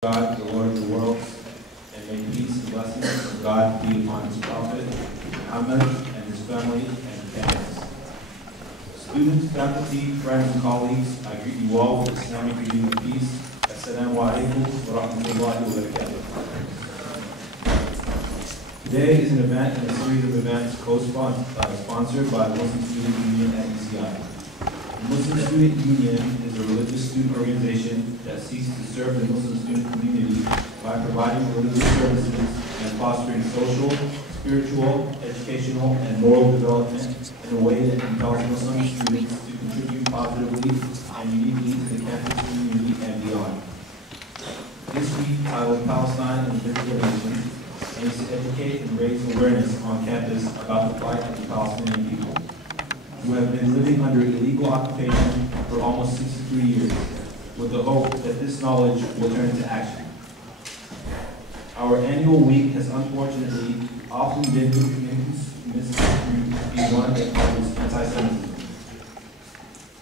God, the Lord of the worlds, and may peace and blessings of God be upon his prophet, Muhammad, and his family and parents. Students, faculty, friends, and colleagues, I greet you all with Islamic greeting of peace. Assalamu alaikum wa rahmatullahi wa barakatuh. Today is an event and a series of events co-sponsored by the Muslim Student Union at UCI. The Muslim Student Union is a religious student organization that seeks to serve the Muslim student community by providing religious services and fostering social, spiritual, educational, and moral development in a way that compels Muslim students to contribute positively and uniquely to the campus community and beyond. This week, Title Palestine and the Physical Nation aims to educate and raise awareness on campus about the plight of the Palestinian people, who have been living under illegal occupation for almost 63 years, with the hope that this knowledge will turn into action. Our annual week has unfortunately often been misconstrued to be one that causes anti-Semitism.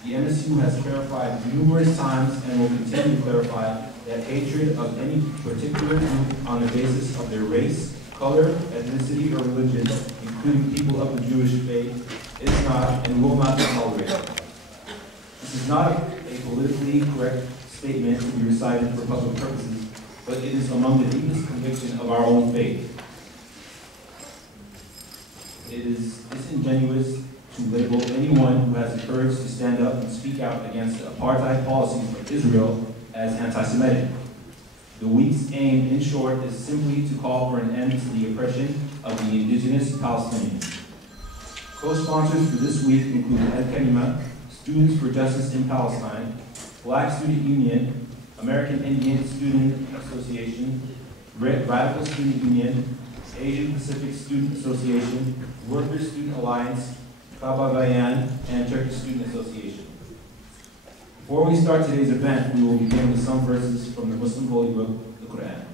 The MSU has clarified numerous times and will continue to clarify that hatred of any particular group on the basis of their race, color, ethnicity, or religion, including people of the Jewish faith, is not and will not be tolerated. This is not a politically correct statement to be recited for public purposes, but it is among the deepest conviction of our own faith. It is disingenuous to label anyone who has the courage to stand up and speak out against the apartheid policies of Israel as anti-Semitic. The week's aim, in short, is simply to call for an end to the oppression of the indigenous Palestinians. Co-sponsors for this week include Al-Kalima, Students for Justice in Palestine, Black Student Union, American Indian Student Association, Radical Student Union, Asian Pacific Student Association, Workers Student Alliance, Bazian, and Turkish Student Association. Before we start today's event, we will begin with some verses from the Muslim Holy Book, the Quran.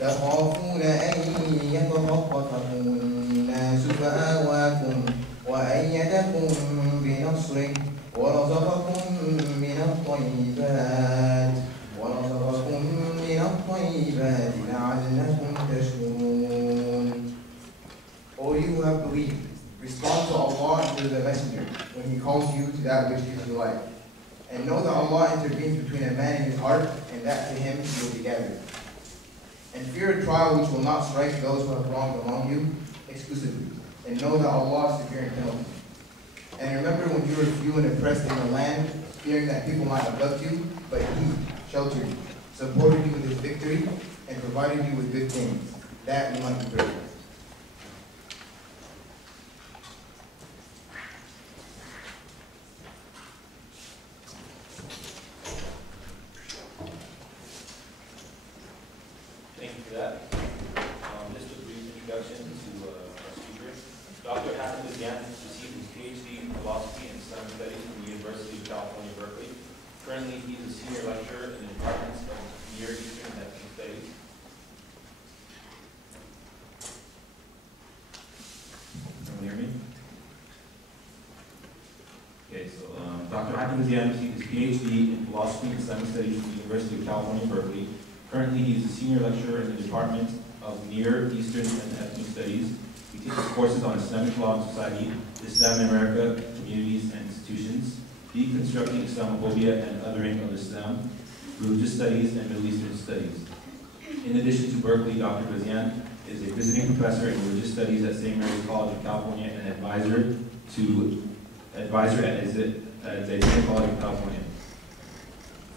تخافون أن يتخطفكم الناس فآواكم وأيدكم بنصره ورزقكم من الطيبات لعلكم تشكرون. O you who have believed, respond to Allah and to the Messenger when He calls you to that which gives you life. And know that Allah intervenes between a man and his heart, and that to Him you will be gathered. And fear a trial which will not strike those who have wronged among you exclusively. And know that Allah is severe in penalty. And remember when you were few and oppressed in the land, fearing that people might abduct you, but He sheltered you, supported you with His victory, and provided you with good things, that you might be grateful. Thank you for that. Just a brief introduction to our speaker. Dr. Hatem received his PhD in philosophy and Islamic studies from the University of California, Berkeley. Currently, he is a senior lecturer in the Department of Near Eastern and Ethnic Studies. Can you hear me? Okay, so Dr. Hatem received his PhD in philosophy and Islamic studies from the University of California, Berkeley. Currently, he is a senior lecturer in the Department of Near Eastern and Ethnic Studies. He teaches courses on Islamic law and society, Islam in America, communities and institutions, deconstructing Islamophobia and othering of Islam, religious studies, and Middle Eastern studies. In addition to Berkeley, Dr. Bazian is a visiting professor in religious studies at St. Mary's College of California and advisor at Dissent College of California.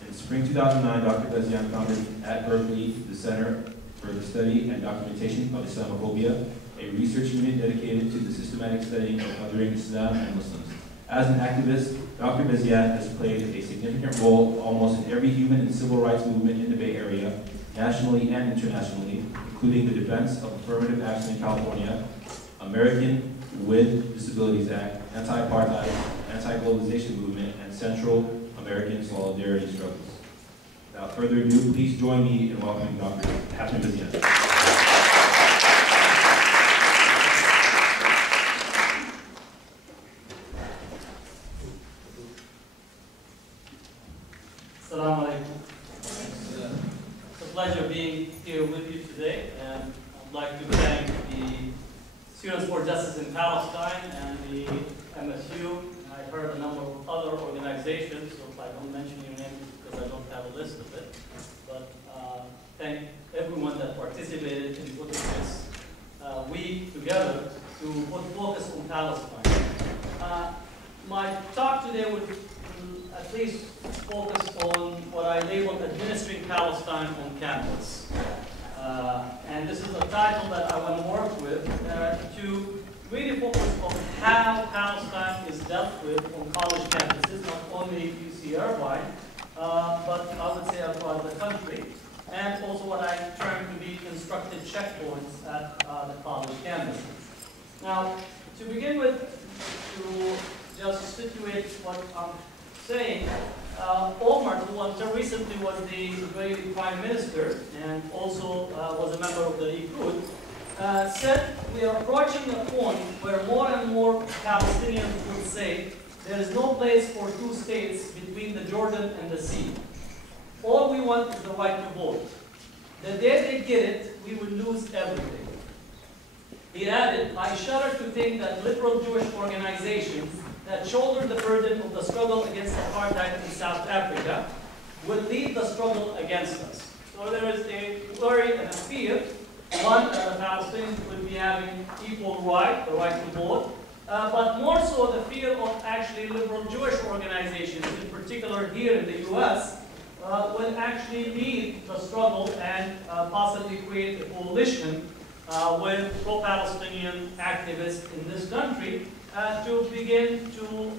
In spring 2009, Dr. Bazian founded at Berkeley the Center for the Study and Documentation of Islamophobia, a research unit dedicated to the systematic studying of othering Islam and Muslims. As an activist, Dr. Bazian has played a significant role almost in every human and civil rights movement in the Bay Area, nationally and internationally, including the defense of affirmative action in California, American with Disabilities Act, anti-apartheid, anti-globalization movement, and Central American solidarity struggles. Without further ado, please join me in welcoming Dr. Hatem Bazian. Assalamu alaikum. It's a pleasure being here with you today, and I'd like to thank the Students for Justice in Palestine and the MSU. I heard a number of other organizations, so if I don't mention your name because I don't have a list of it. But thank everyone that participated in putting this week together to put focus on Palestine. My talk today would at least focus on what I labeled administering Palestine on campus. And this is a title that I want to work with to really focus on how Palestine is dealt with on college campuses, not only UC Irvine, but I would say across the country, and also what I term to be constructed checkpoints at the college campuses. Now, to begin with, to just situate what I'm saying, Omar, who until recently was the Israeli Prime Minister and also was a member of the Likud, said we are approaching a point where more and more Palestinians would say there is no place for two states between the Jordan and the sea. All we want is the right to vote. The day they get it, we will lose everything. He added, I shudder to think that liberal Jewish organizations that shoulder the burden of the struggle against apartheid in South Africa will lead the struggle against us. So there is a worry and a fear, one, that the Palestinians will be having equal right, the right to vote, but more so the fear of actually liberal Jewish organizations, in particular here in the US, will actually lead the struggle and possibly create a coalition with pro-Palestinian activists in this country to begin to,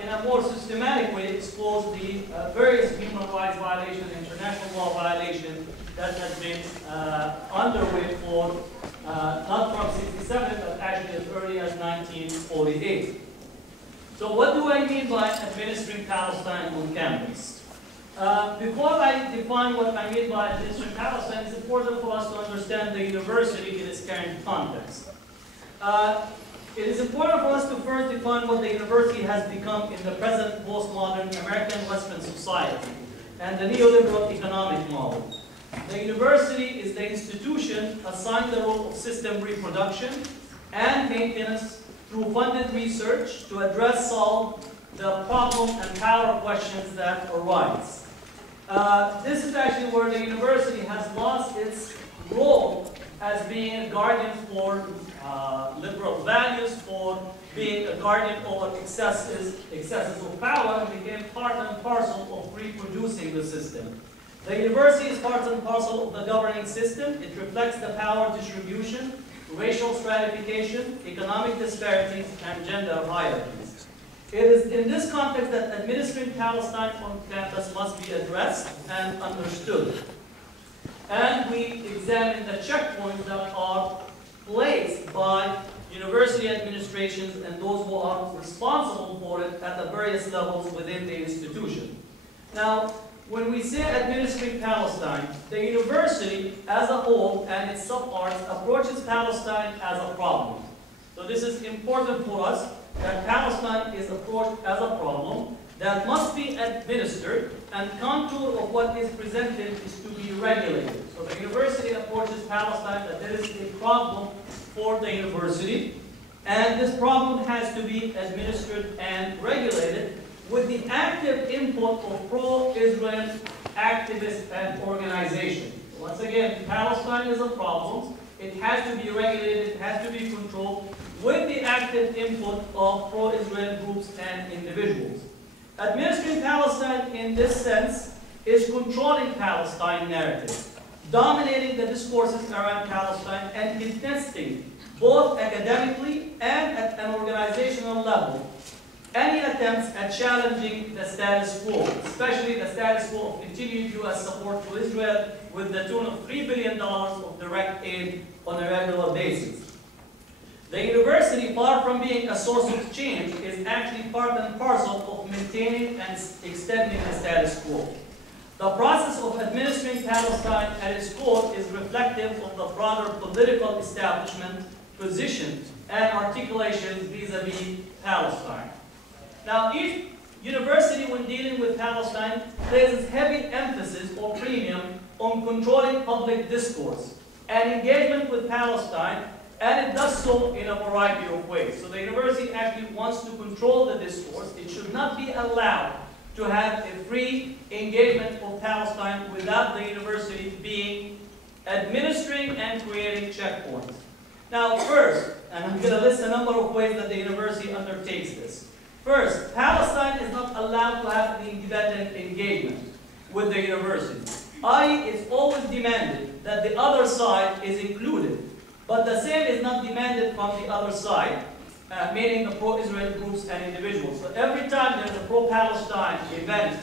in a more systematic way, expose the various human rights violations, international law violations that has been underway for not from 67, but actually as early as 1948. So what do I mean by administering Palestine on campus? Before I define what I mean by administering Palestine, it's important for us to understand the university in its current context. It is important for us to first define what the university has become in the present postmodern American Western society and the neoliberal economic model. The university is the institution assigned the role of system reproduction and maintenance through funded research to solve the problem and power questions that arise. This is actually where the university has lost its role as being a guardian for liberal values, for being a guardian over excesses of power, and became part and parcel of reproducing the system. The university is part and parcel of the governing system. It reflects the power distribution, racial stratification, economic disparities, and gender hierarchies. It is in this context that administering Palestine on campus must be addressed and understood. And we examine the checkpoints that are placed by university administrations and those who are responsible for it at the various levels within the institution. Now, when we say administering Palestine, the university as a whole and its subparts approaches Palestine as a problem. So this is important for us, that Palestine is approached as a problem that must be administered, and contour of what is presented is to be regulated. So the university approaches Palestine that there is a problem for the university, and this problem has to be administered and regulated with the active input of pro-Israel activists and organizations. Once again, Palestine is a problem it has to be regulated, it has to be controlled with the active input of pro-Israel groups and individuals. Administering Palestine in this sense is controlling Palestine narrative, dominating the discourses around Palestine, and contesting, both academically and at an organizational level, any attempts at challenging the status quo, especially the status quo of continued U.S. support to Israel with the tune of $3 billion of direct aid on a regular basis. The university, far from being a source of change, is actually part and parcel of maintaining and extending the status quo. The process of administering Palestine at its core is reflective of the broader political establishment position and articulations vis-a-vis Palestine. Now, each university, when dealing with Palestine, places heavy emphasis or premium on controlling public discourse and engagement with Palestine, and it does so in a variety of ways. So the university actually wants to control the discourse. It should not be allowed to have a free engagement of Palestine without the university being administering and creating checkpoints. Now, first, and I'm going to list a number of ways that the university undertakes this. First, Palestine is not allowed to have an independent engagement with the university. i.e., it's always demanded that the other side is included, but the same is not demanded from the other side, meaning the pro-Israel groups and individuals. So every time there's a pro-Palestine event,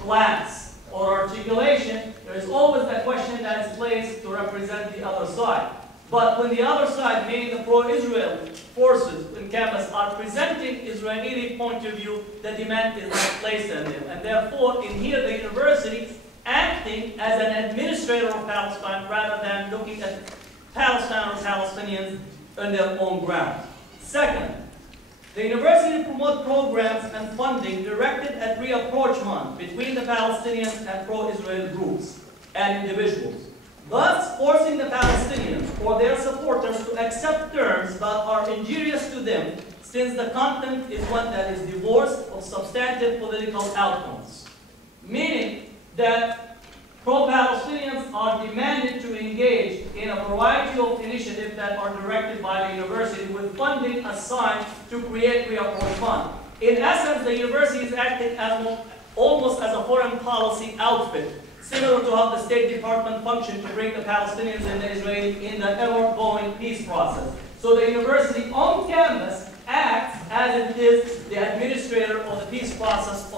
class, or articulation, there is always a question that is placed to represent the other side. But when the other side, meaning the pro-Israel forces in campus, are presenting Israeli point of view, the demand is not placed on them. And therefore, in here, the university acting as an administrator of Palestine rather than looking at Palestine or Palestinians on their own ground. Second, the university promotes programs and funding directed at reapproachment between the Palestinians and pro-Israel groups and individuals, thus forcing the Palestinians or their supporters to accept terms that are injurious to them, since the content is one that is divorced of substantive political outcomes. Meaning that pro-Palestinians are demanded to engage in a variety of initiatives that are directed by the university with funding assigned to create reapproachment. In essence, the university is acting as almost as a foreign policy outfit, similar to how the State Department functioned to bring the Palestinians and the Israelis in the ever-going peace process. So the university on campus acts as it is the administrator of the peace process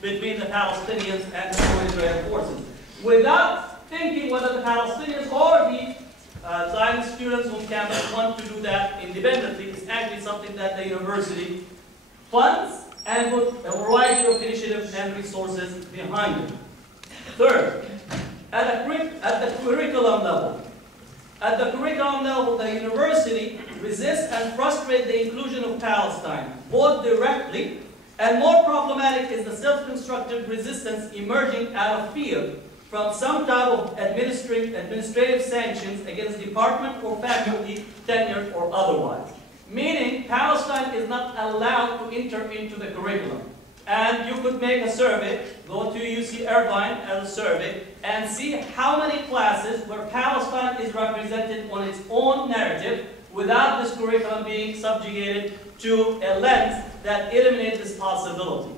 between the Palestinians and the pro-Israel forces, without thinking whether the Palestinians or the Zionist students on campus want to do that independently. It's actually something that the university funds and put a variety of initiatives and resources behind it. Third, at the curriculum level. At the curriculum level, the university resists and frustrates the inclusion of Palestine, both directly and more problematic is the self-constructed resistance emerging out of fear from some type of administrative sanctions against department or faculty, tenured or otherwise. Meaning, Palestine is not allowed to enter into the curriculum. And you could make a survey, go to UC Irvine as a survey, and see how many classes where Palestine is represented on its own narrative without this curriculum being subjugated to a lens that eliminates this possibility.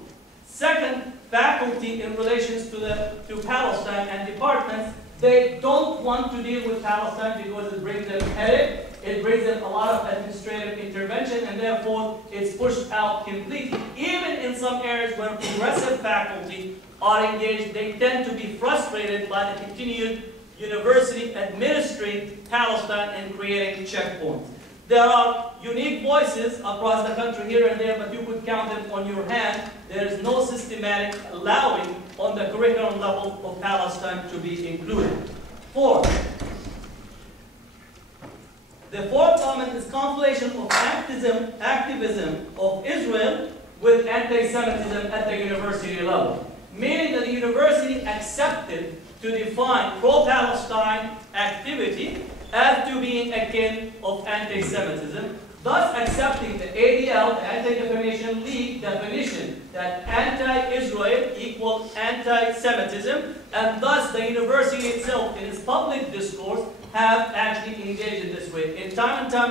Second, faculty in relation to Palestine and departments, they don't want to deal with Palestine because it brings them headache, it brings them a lot of administrative intervention, and therefore it's pushed out completely. Even in some areas where progressive faculty are engaged, they tend to be frustrated by the continued university administering Palestine and creating checkpoints. There are unique voices across the country here and there, but you could count them on your hand. There is no systematic allowing on the curriculum level of Palestine to be included. Fourth, the fourth element is conflation of activism of Israel with anti-Semitism at the university level. Meaning that the university accepted to define pro-Palestine activity as to being akin of anti-Semitism, thus accepting the ADL, the Anti-Defamation League definition that anti-Israel equals anti-Semitism, and thus the university itself in its public discourse have actually engaged in this way. In time and time